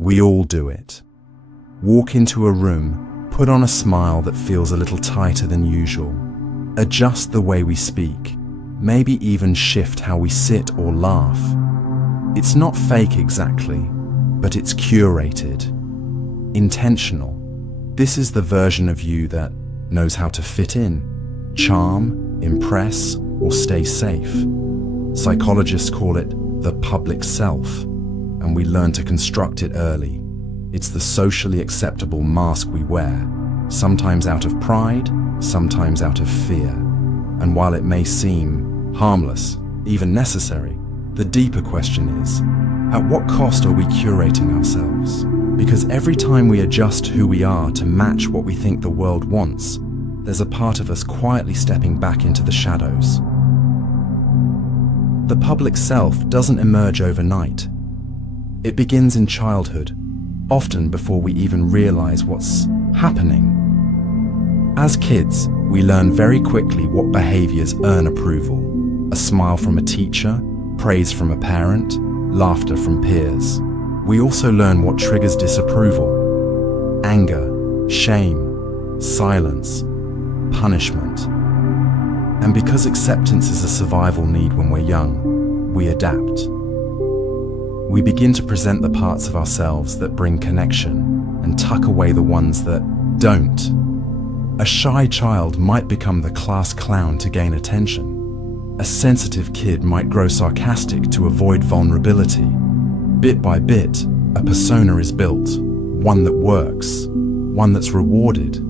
We all do it. Walk into a room, put on a smile that feels a little tighter than usual, adjust the way we speak, maybe even shift how we sit or laugh. It's not fake exactly, but it's curated, intentional. This is the version of you that knows how to fit in, charm, impress, or stay safe. Psychologists call it the public self, and we learn to construct it early. It's the socially acceptable mask we wear, sometimes out of pride, sometimes out of fear. And while it may seem harmless, even necessary, the deeper question is, at what cost are we curating ourselves? Because every time we adjust who we are to match what we think the world wants, there's a part of us quietly stepping back into the shadows. The public self doesn't emerge overnight. It begins in childhood, often before we even realize what's happening. As kids, we learn very quickly what behaviors earn approval. A smile from a teacher, praise from a parent, laughter from peers. We also learn what triggers disapproval: anger, shame, silence, punishment. And because acceptance is a survival need when we're young, we adapt. We begin to present the parts of ourselves that bring connection and tuck away the ones that don't. A shy child might become the class clown to gain attention. A sensitive kid might grow sarcastic to avoid vulnerability. Bit by bit, a persona is built, one that works, one that's rewarded.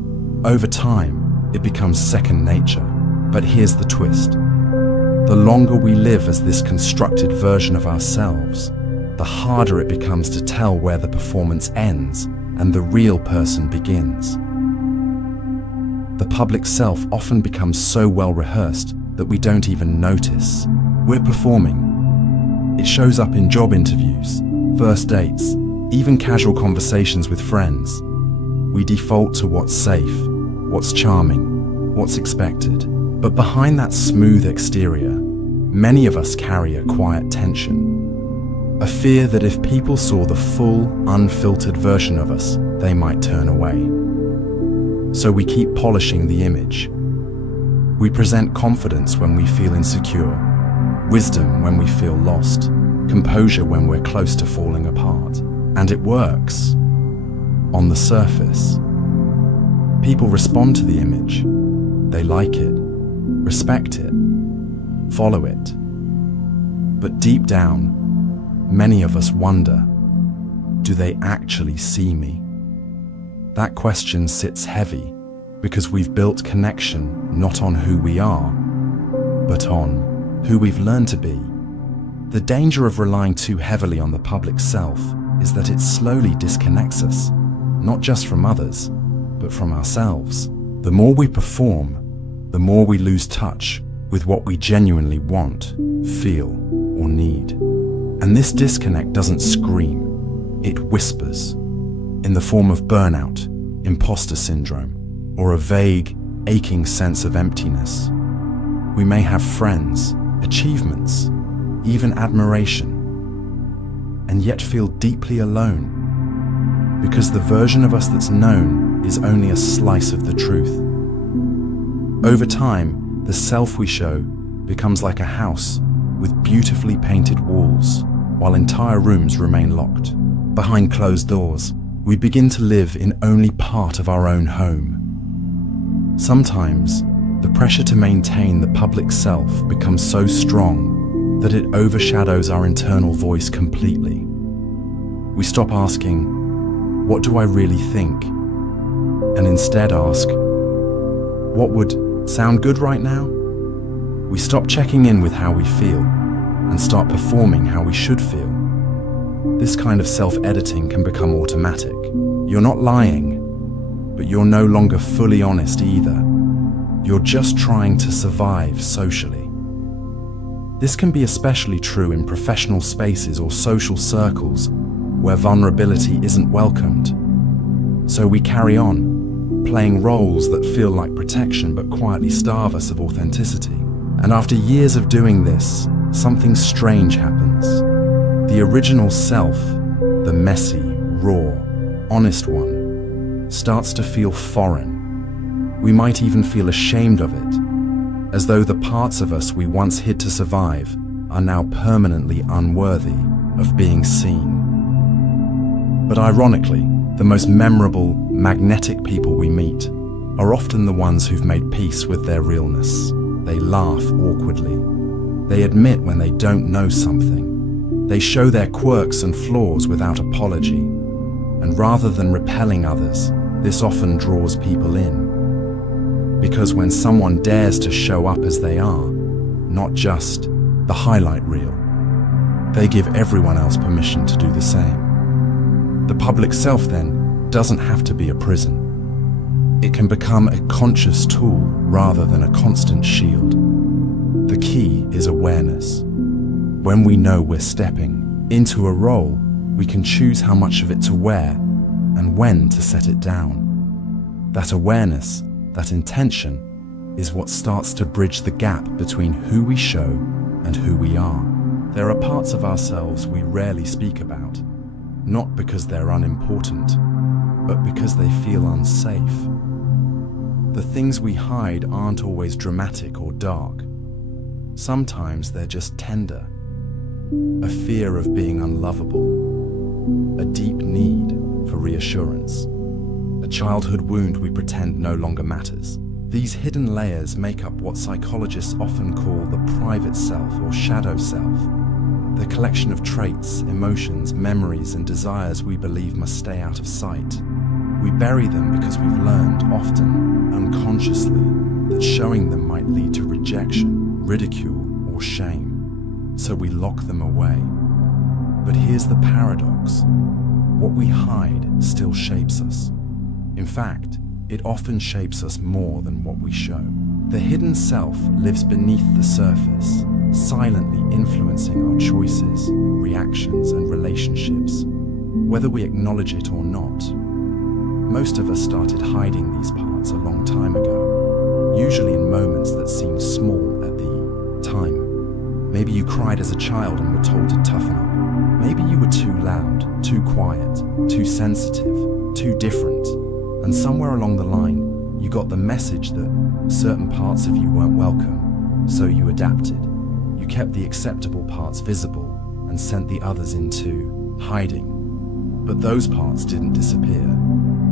Over time, it becomes second nature. But here's the twist. The longer we live as this constructed version of ourselves, the harder it becomes to tell where the performance ends and the real person begins. The public self often becomes so well rehearsed that we don't even notice. We're performing. It shows up in job interviews, first dates, even casual conversations with friends. We default to what's safe, what's charming, what's expected. But behind that smooth exterior, many of us carry a quiet tension. A fear that if people saw the full, unfiltered version of us, they might turn away. So we keep polishing the image. We present confidence when we feel insecure, wisdom when we feel lost, composure when we're close to falling apart. And it works. On the surface. People respond to the image. They like it, respect it, follow it. But deep down, many of us wonder, do they actually see me? That question sits heavy because we've built connection not on who we are, but on who we've learned to be. The danger of relying too heavily on the public self is that it slowly disconnects us, not just from others, but from ourselves. The more we perform, the more we lose touch with what we genuinely want, feel, or need. And this disconnect doesn't scream, it whispers, in the form of burnout, imposter syndrome, or a vague, aching sense of emptiness. We may have friends, achievements, even admiration, and yet feel deeply alone, because the version of us that's known is only a slice of the truth. Over time, the self we show becomes like a house with beautifully painted walls, while entire rooms remain locked. Behind closed doors, we begin to live in only part of our own home. Sometimes, the pressure to maintain the public self becomes so strong that it overshadows our internal voice completely. We stop asking, what do I really think? And instead ask, what would sound good right now? We stop checking in with how we feel and start performing how we should feel. This kind of self-editing can become automatic. You're not lying, but you're no longer fully honest either. You're just trying to survive socially. This can be especially true in professional spaces or social circles where vulnerability isn't welcomed. So we carry on, playing roles that feel like protection but quietly starve us of authenticity. And after years of doing this, something strange happens. The original self, the messy, raw, honest one, starts to feel foreign. We might even feel ashamed of it, as though the parts of us we once hid to survive are now permanently unworthy of being seen. But ironically, the most memorable, magnetic people we meet are often the ones who've made peace with their realness. They laugh awkwardly. They admit when they don't know something. They show their quirks and flaws without apology. And rather than repelling others, this often draws people in. Because when someone dares to show up as they are, not just the highlight reel, they give everyone else permission to do the same. The public self, then, doesn't have to be a prison. It can become a conscious tool rather than a constant shield. The key is awareness. When we know we're stepping into a role, we can choose how much of it to wear and when to set it down. That awareness, that intention, is what starts to bridge the gap between who we show and who we are. There are parts of ourselves we rarely speak about, not because they're unimportant, but because they feel unsafe. The things we hide aren't always dramatic or dark. Sometimes they're just tender. A fear of being unlovable. A deep need for reassurance. A childhood wound we pretend no longer matters. These hidden layers make up what psychologists often call the private self or shadow self. The collection of traits, emotions, memories, and desires we believe must stay out of sight. We bury them because we've learned, often unconsciously, that showing them might lead to rejection, ridicule, or shame. So we lock them away. But here's the paradox. What we hide still shapes us. In fact, it often shapes us more than what we show. The hidden self lives beneath the surface, silently influencing our choices, reactions, and relationships, whether we acknowledge it or not. Most of us started hiding these parts a long time ago, usually in moments that seemed small at the time. Maybe you cried as a child and were told to toughen up. Maybe you were too loud, too quiet, too sensitive, too different. And somewhere along the line, you got the message that certain parts of you weren't welcome, so you adapted. You kept the acceptable parts visible and sent the others into hiding. But those parts didn't disappear.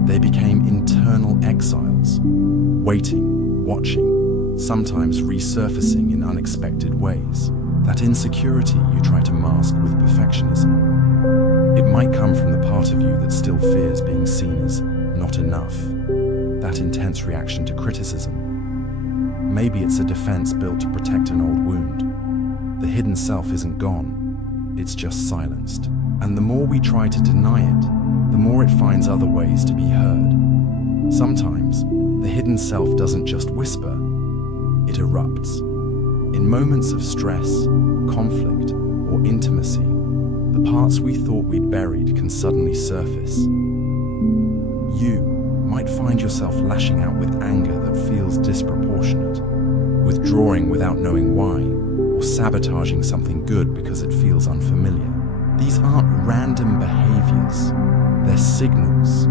They became internal exiles, waiting, watching, sometimes resurfacing in unexpected ways. That insecurity you try to mask with perfectionism. It might come from the part of you that still fears being seen as not enough. That intense reaction to criticism. Maybe it's a defense built to protect an old wound. The hidden self isn't gone, it's just silenced. And the more we try to deny it, the more it finds other ways to be heard. Sometimes, the hidden self doesn't just whisper, it erupts. In moments of stress, conflict, or intimacy, the parts we thought we'd buried can suddenly surface. You might find yourself lashing out with anger that feels disproportionate, withdrawing without knowing why, or sabotaging something good because it feels unfamiliar. These aren't random behaviors. They're signals.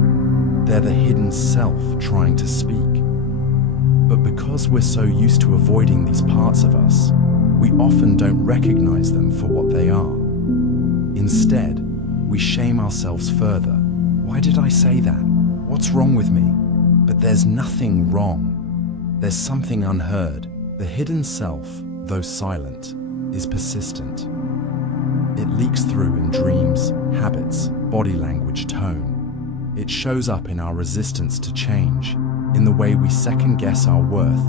They're the hidden self trying to speak. But because we're so used to avoiding these parts of us, we often don't recognize them for what they are. Instead, we shame ourselves further. Why did I say that? What's wrong with me? But there's nothing wrong. There's something unheard. The hidden self, though silent, is persistent. It leaks through in dreams, habits, body language, tone. It shows up in our resistance to change, in the way we second guess our worth,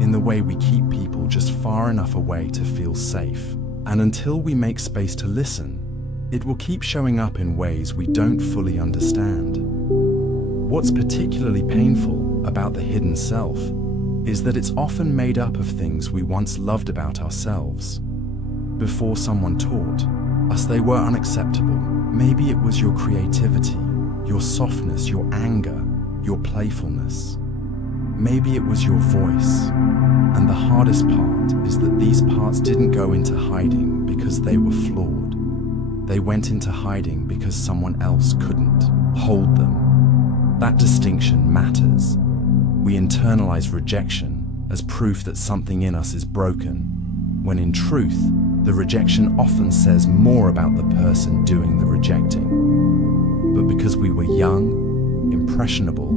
in the way we keep people just far enough away to feel safe. And until we make space to listen, it will keep showing up in ways we don't fully understand. What's particularly painful about the hidden self is that it's often made up of things we once loved about ourselves. Before someone taught us they were unacceptable. Maybe it was your creativity, your softness, your anger, your playfulness. Maybe it was your voice. And the hardest part is that these parts didn't go into hiding because they were flawed. They went into hiding because someone else couldn't hold them. That distinction matters. We internalize rejection as proof that something in us is broken, when in truth, the rejection often says more about the person doing the rejecting. But because we were young, impressionable,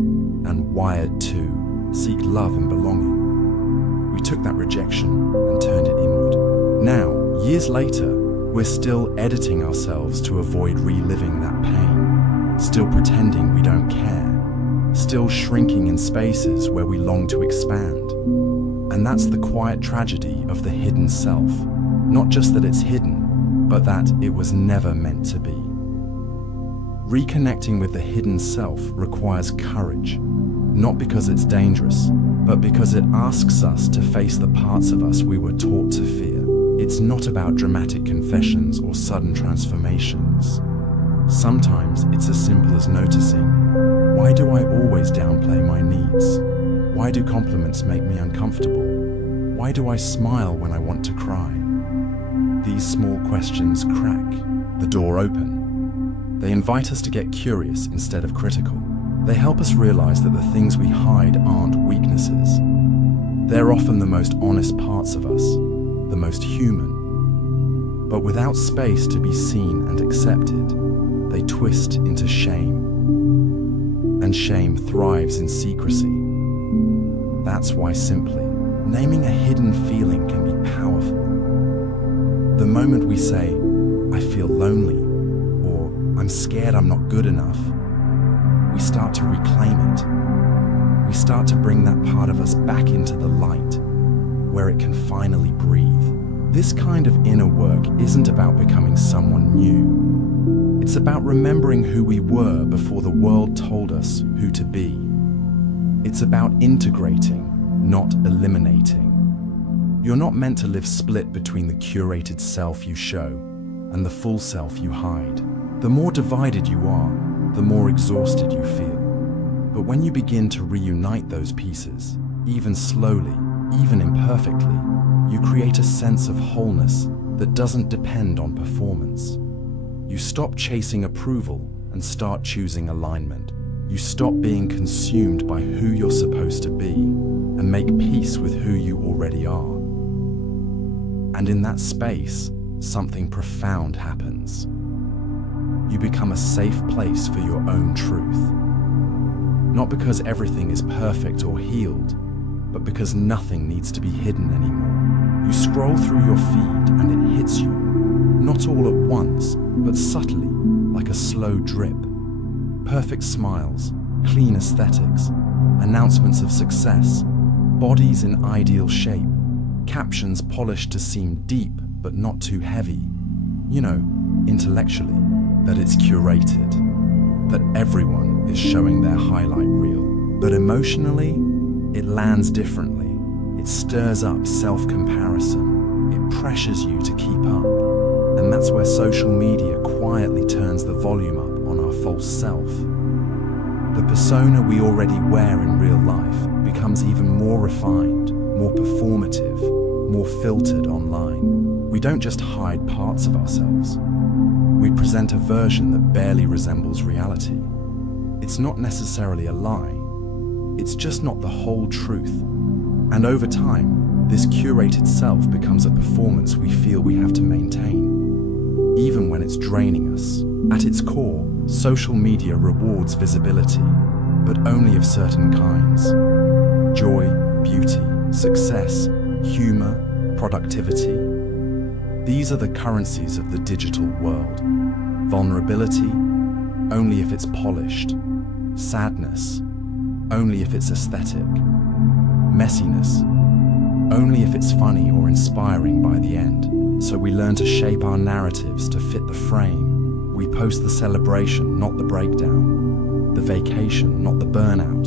and wired to seek love and belonging, we took that rejection and turned it inward. Now, years later, we're still editing ourselves to avoid reliving that pain, still pretending we don't care, still shrinking in spaces where we long to expand. And that's the quiet tragedy of the hidden self. Not just that it's hidden, but that it was never meant to be. Reconnecting with the hidden self requires courage, not because it's dangerous, but because it asks us to face the parts of us we were taught to fear. It's not about dramatic confessions or sudden transformations. Sometimes it's as simple as noticing, why do I always downplay my needs? Why do compliments make me uncomfortable? Why do I smile when I want to cry? These small questions crack the door open. They invite us to get curious instead of critical. They help us realize that the things we hide aren't weaknesses. They're often the most honest parts of us, the most human. But without space to be seen and accepted, they twist into shame. And shame thrives in secrecy. That's why simply naming a hidden feeling can be powerful. The moment we say, I feel lonely, or I'm scared I'm not good enough, we start to reclaim it. We start to bring that part of us back into the light, where it can finally breathe. This kind of inner work isn't about becoming someone new. It's about remembering who we were before the world told us who to be. It's about integrating, not eliminating. You're not meant to live split between the curated self you show and the full self you hide. The more divided you are, the more exhausted you feel. But when you begin to reunite those pieces, even slowly, even imperfectly, you create a sense of wholeness that doesn't depend on performance. You stop chasing approval and start choosing alignment. You stop being consumed by who you're supposed to be and make peace with who you already are. And in that space, something profound happens. You become a safe place for your own truth. Not because everything is perfect or healed, but because nothing needs to be hidden anymore. You scroll through your feed and it hits you, not all at once, but subtly, like a slow drip. Perfect smiles, clean aesthetics, announcements of success, bodies in ideal shape, captions polished to seem deep but not too heavy. You know, intellectually, that it's curated, that everyone is showing their highlight reel. But emotionally, it lands differently. It stirs up self-comparison. It pressures you to keep up. And that's where social media quietly turns the volume up on our false self. The persona we already wear in real life becomes even more refined, more performative, more filtered online. We don't just hide parts of ourselves. We present a version that barely resembles reality. It's not necessarily a lie. It's just not the whole truth. And over time, this curated self becomes a performance we feel we have to maintain, even when it's draining us. At its core, social media rewards visibility, but only of certain kinds. Joy, beauty, success, humor, productivity. These are the currencies of the digital world. Vulnerability, only if it's polished. Sadness, only if it's aesthetic. Messiness, only if it's funny or inspiring by the end. So we learn to shape our narratives to fit the frame. We post the celebration, not the breakdown. The vacation, not the burnout.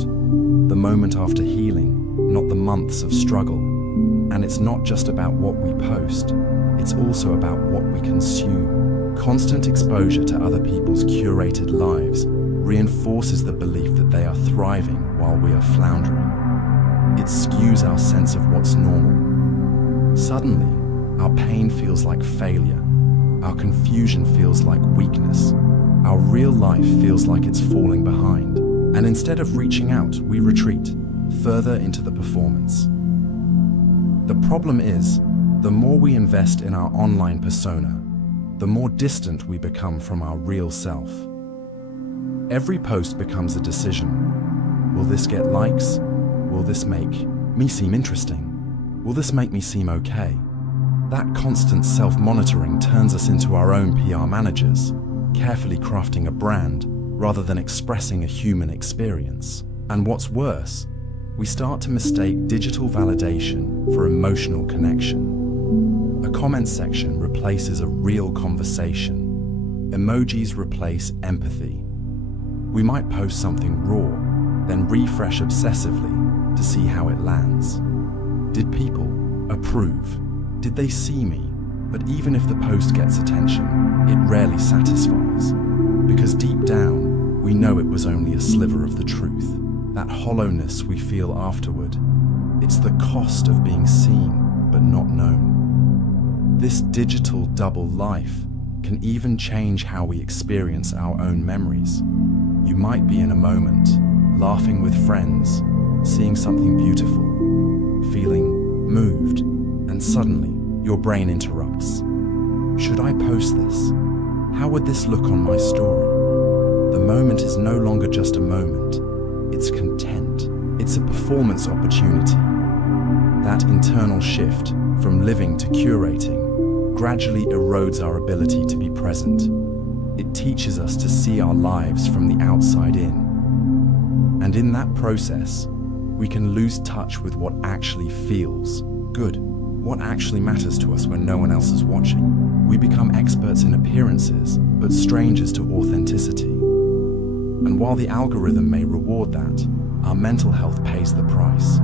The moment after healing, not the months of struggle. And it's not just about what we post. It's also about what we consume. Constant exposure to other people's curated lives reinforces the belief that they are thriving while we are floundering. It skews our sense of what's normal. Suddenly, our pain feels like failure, Our confusion feels like weakness. Our real life feels like it's falling behind. And instead of reaching out, we retreat further into the performance. The problem is, the more we invest in our online persona, the more distant we become from our real self. Every post becomes a decision. Will this get likes? Will this make me seem interesting? Will this make me seem okay? That constant self-monitoring turns us into our own PR managers, carefully crafting a brand rather than expressing a human experience. And what's worse, we start to mistake digital validation for emotional connection. A comment section replaces a real conversation. Emojis replace empathy. We might post something raw, then refresh obsessively to see how it lands. Did people approve? Did they see me? But even if the post gets attention, it rarely satisfies. Because deep down, we know it was only a sliver of the truth. That hollowness we feel afterward. It's the cost of being seen, but not known. This digital double life can even change how we experience our own memories. You might be in a moment, laughing with friends, seeing something beautiful, feeling moved, and suddenly your brain interrupts. Should I post this? How would this look on my story? The moment is no longer just a moment. It's content. It's a performance opportunity. That internal shift from living to curating gradually erodes our ability to be present. It teaches us to see our lives from the outside in. And in that process, we can lose touch with what actually feels good, what actually matters to us when no one else is watching. We become experts in appearances, but strangers to authenticity. And while the algorithm may reward that, our mental health pays the price.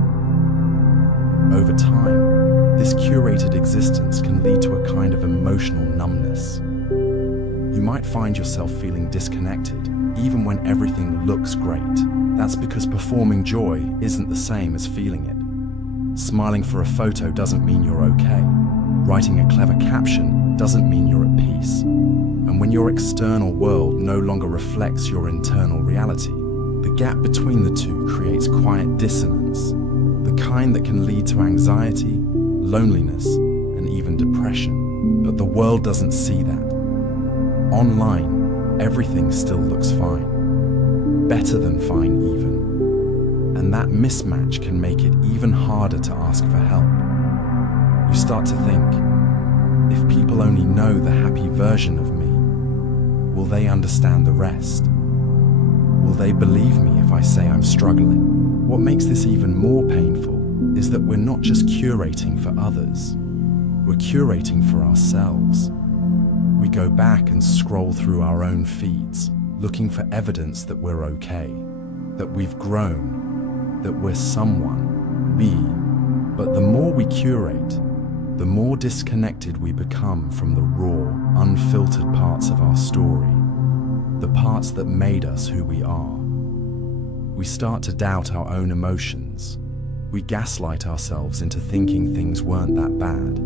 Over time, this curated existence can lead to a kind of emotional numbness. You might find yourself feeling disconnected, even when everything looks great. That's because performing joy isn't the same as feeling it. Smiling for a photo doesn't mean you're okay. Writing a clever caption doesn't mean you're at peace. And when your external world no longer reflects your internal reality, the gap between the two creates quiet dissonance, the kind that can lead to anxiety, loneliness, and even depression. But the world doesn't see that. Online, everything still looks fine. Better than fine even. And that mismatch can make it even harder to ask for help. You start to think, if people only know the happy version of me, will they understand the rest? Will they believe me if I say I'm struggling? What makes this even more painful is that we're not just curating for others, we're curating for ourselves. We go back and scroll through our own feeds, looking for evidence that we're okay, that we've grown, that we're someone, but the more we curate, the more disconnected we become from the raw, unfiltered parts of our story, the parts that made us who we are. We start to doubt our own emotions. We gaslight ourselves into thinking things weren't that bad.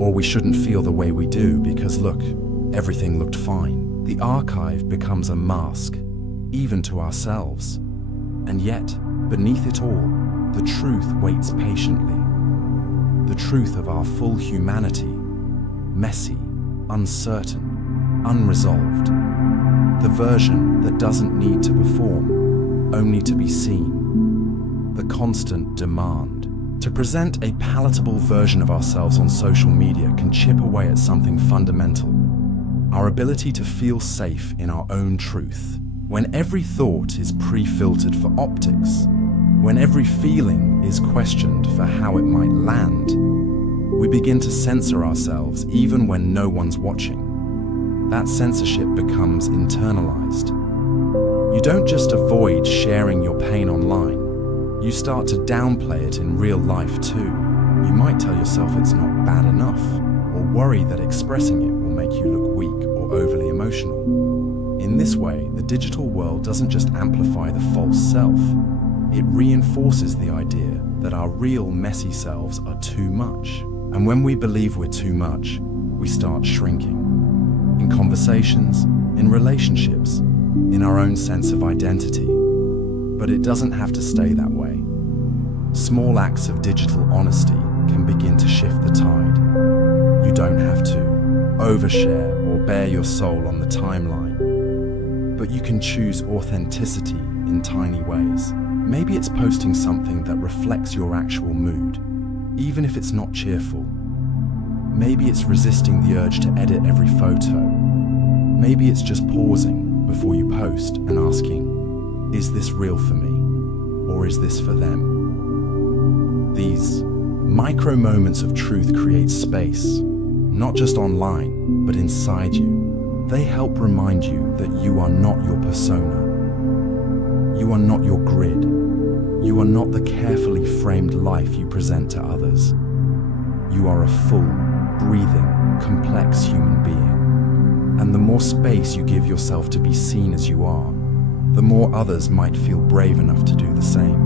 Or we shouldn't feel the way we do because, look, everything looked fine. The archive becomes a mask, even to ourselves. And yet, beneath it all, the truth waits patiently. The truth of our full humanity, messy, uncertain, unresolved. The version that doesn't need to perform, only to be seen. The constant demand. To present a palatable version of ourselves on social media can chip away at something fundamental. Our ability to feel safe in our own truth. When every thought is pre-filtered for optics, when every feeling is questioned for how it might land, we begin to censor ourselves even when no one's watching. That censorship becomes internalized. You don't just avoid sharing your pain online, you start to downplay it in real life too. You might tell yourself it's not bad enough, or worry that expressing it will make you look weak or overly emotional. In this way, the digital world doesn't just amplify the false self, it reinforces the idea that our real messy selves are too much. And when we believe we're too much, we start shrinking. in conversations, in relationships, in our own sense of identity. But it doesn't have to stay that way. Small acts of digital honesty can begin to shift the tide. You don't have to overshare or bare your soul on the timeline, but you can choose authenticity in tiny ways. Maybe it's posting something that reflects your actual mood, even if it's not cheerful. Maybe it's resisting the urge to edit every photo. Maybe it's just pausing before you post and asking, is this real for me, or is this for them? These micro moments of truth create space, not just online, but inside you. They help remind you that you are not your persona. You are not your grid. You are not the carefully framed life you present to others. You are a full, breathing, complex human being. And the more space you give yourself to be seen as you are, the more others might feel brave enough to do the same.